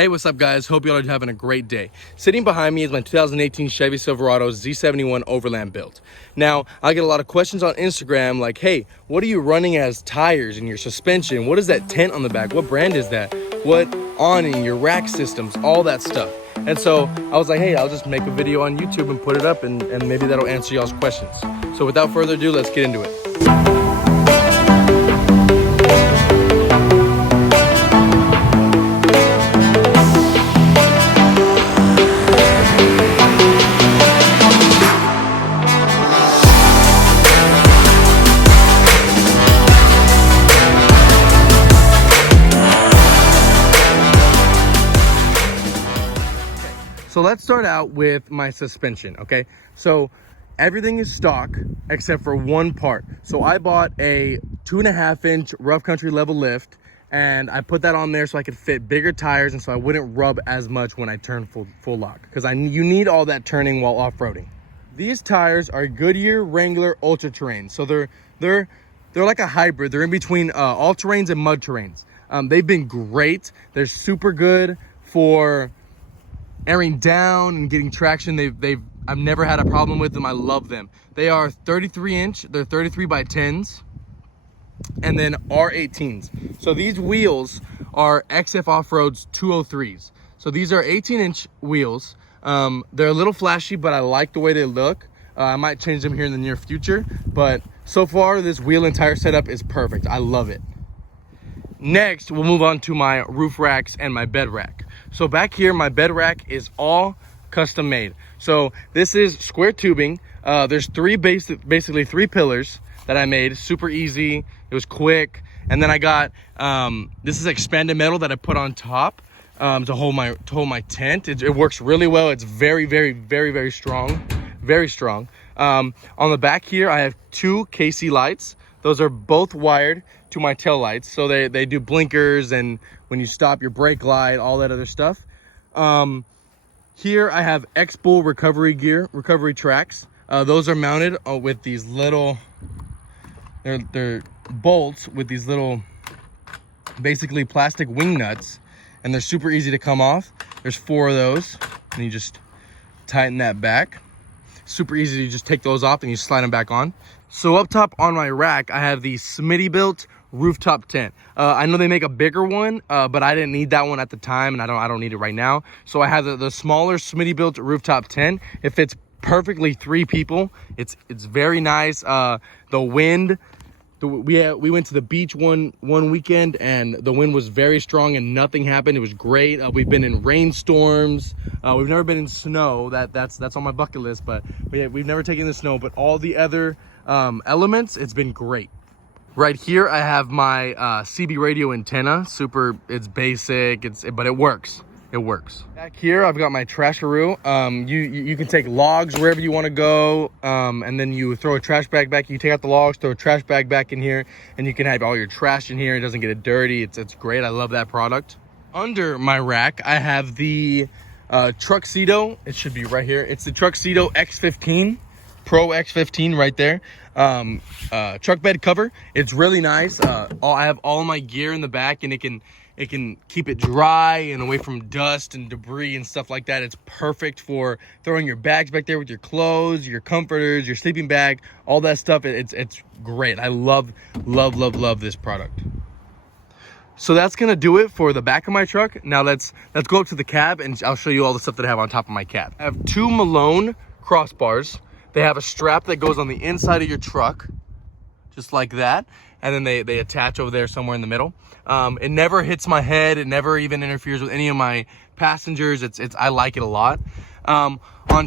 Hey, what's up guys? Hope y'all are having a great day. Sitting behind me is my 2018 Chevy Silverado Z71 Overland build. Now, I get a lot of questions on Instagram like, hey, what are you running as tires in your suspension? What is that tent on the back? What brand is that? What awning, your rack systems, all that stuff. And so I was like, hey, I'll just make a video on YouTube and put it up and maybe that'll answer y'all's questions. So without further ado, let's get into it. So let's start out with my suspension, okay? So everything is stock except for one part. So I bought a 2.5-inch rough country level lift and I put that on there so I could fit bigger tires and so I wouldn't rub as much when I turn full lock, because you need all that turning while off-roading. These tires are Goodyear Wrangler Ultra Terrain. So they're like a hybrid. They're in between all terrains and mud terrains. They've been great. They're super good for airing down and getting traction. I've never had a problem with them. I love them. They are 33-inch. They're 33 by 10s and then R18s. So these wheels are XF Off-Road's 203s. So these are 18-inch wheels. They're a little flashy, but I like the way they look. I might change them here in the near future, but so far this wheel and tire setup is perfect. I love it. Next, we'll move on to my roof racks and my bed rack. So back here, my bed rack is all custom made. So this is square tubing. There's basically three pillars that I made. Super easy. It was quick. And then I got this is expanded metal that I put on top to hold my tent. It works really well. It's very strong. Very strong. On the back here, I have two KC lights. Those are both wired to my tail lights, so they do blinkers and when you stop your brake light, all that other stuff. Here I have X-Bull recovery tracks. Those are mounted with these little, they're bolts with these little basically plastic wing nuts, and they're super easy to come off. There's 4 of those and you just tighten that back. Super easy to just take those off and you slide them back on. So up top on my rack, I have the Smittybilt rooftop tent. I know they make a bigger one, but I didn't need that one at the time, and I don't need it right now. So I have the smaller Smittybilt rooftop tent. It fits perfectly 3 people. It's very nice. The wind. We went to the beach one weekend and the wind was very strong and nothing happened. It was great. We've been in rainstorms. We've never been in snow. That's on my bucket list, but yeah, we've never taken the snow. But all the other elements, it's been great. Right here, I have my CB radio antenna. It's basic. But it works. It works. Back here, I've got my trasharoo. You can take logs wherever you want to go, and then you throw a trash bag back. You take out the logs, throw a trash bag back in here, and you can have all your trash in here. It doesn't get it dirty. It's great. I love that product. Under my rack, I have the Truxedo. It should be right here. It's the Truxedo X15. Pro X15 right there. Truck bed cover. It's really nice. I have all my gear in the back, and it can keep it dry and away from dust and debris and stuff like that. It's perfect for throwing your bags back there with your clothes, your comforters, your sleeping bag, all that stuff. It's great. I love this product. So that's gonna do it for the back of my truck. Now let's go up to the cab and I'll show you all the stuff that I have on top of my cab. I have 2 Malone crossbars. They have a strap that goes on the inside of your truck, just like that. And then they attach over there somewhere in the middle. It never hits my head. It never even interferes with any of my passengers. I like it a lot. On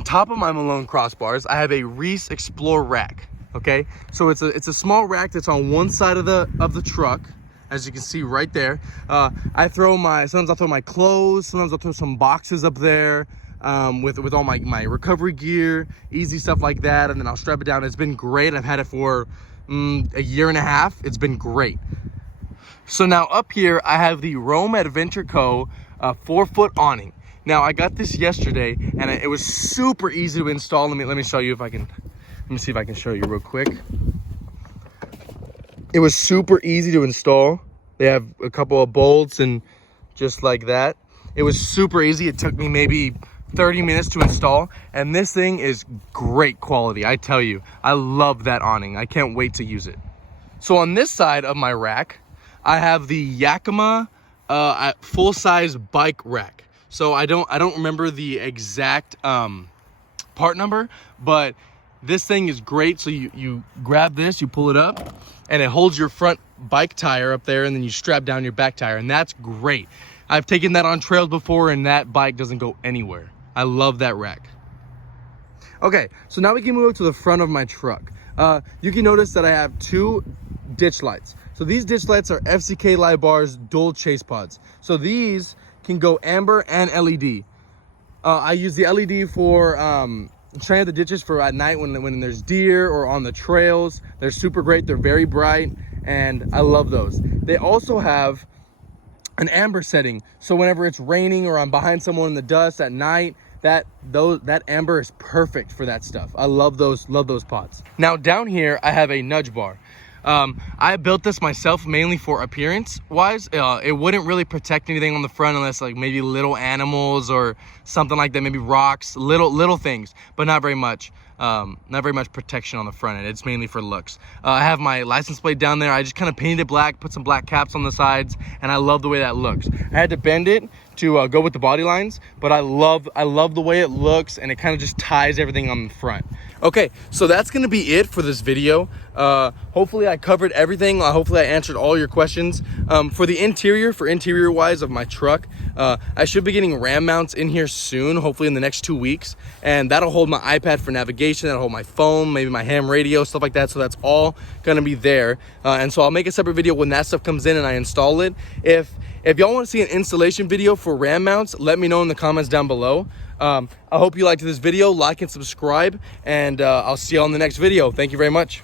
top of my Malone crossbars, I have a Reese Explorer rack. Okay, so it's a small rack that's on one side of the truck, as you can see right there. Sometimes I'll throw my clothes. Sometimes I'll throw some boxes up there. With all my recovery gear, easy stuff like that, and then I'll strap it down. It's been great. I've had it for a year and a half. It's been great. So now up here, I have the Rome Adventure Co. 4-foot awning. Now I got this yesterday, and it was super easy to install. Let me show you if I can. Let me see if I can show you real quick. It was super easy to install. They have a couple of bolts and just like that. It was super easy. It took me maybe 30 minutes to install, and this thing is great quality. I tell you, I love that awning. I can't wait to use it. So on this side of my rack, I have the Yakima full-size bike rack. So I don't remember the exact part number, but this thing is great. So you grab this, you pull it up, and it holds your front bike tire up there, and then you strap down your back tire, and that's great. I've taken that on trails before, and that bike doesn't go anywhere. I love that rack. Okay, so now we can move up to the front of my truck. You can notice that I have 2 ditch lights. So these ditch lights are FCK Libar's dual chase pods. So these can go amber and LED. I use the LED for shining out the ditches for at night when there's deer or on the trails. They're super great. They're very bright, and I love those. They also have an amber setting, so whenever it's raining or I'm behind someone in the dust at night, that amber is perfect for that stuff. I love those pods. Now down here I have a nudge bar. I built this myself mainly for appearance wise. It wouldn't really protect anything on the front unless like maybe little animals or something like that, maybe rocks, little things, but not very much. Not very much protection on the front end. It's mainly for looks. I have my license plate down there. I just kind of painted it black, put some black caps on the sides, and I love the way that looks. I had to bend it to go with the body lines, but I love the way it looks, and it kind of just ties everything on the front. Okay, so that's gonna be it for this video. Hopefully I covered everything. Hopefully I answered all your questions. For interior wise of my truck, I should be getting RAM mounts in here soon, hopefully in the next 2 weeks, and that'll hold my iPad for navigation, that'll hold my phone, maybe my ham radio, stuff like that. So that's all gonna be there, and so I'll make a separate video when that stuff comes in and I install it. If y'all want to see an installation video for RAM mounts, let me know in the comments down below. I hope you liked this video. Like and subscribe, and I'll see you on the next video. Thank you very much.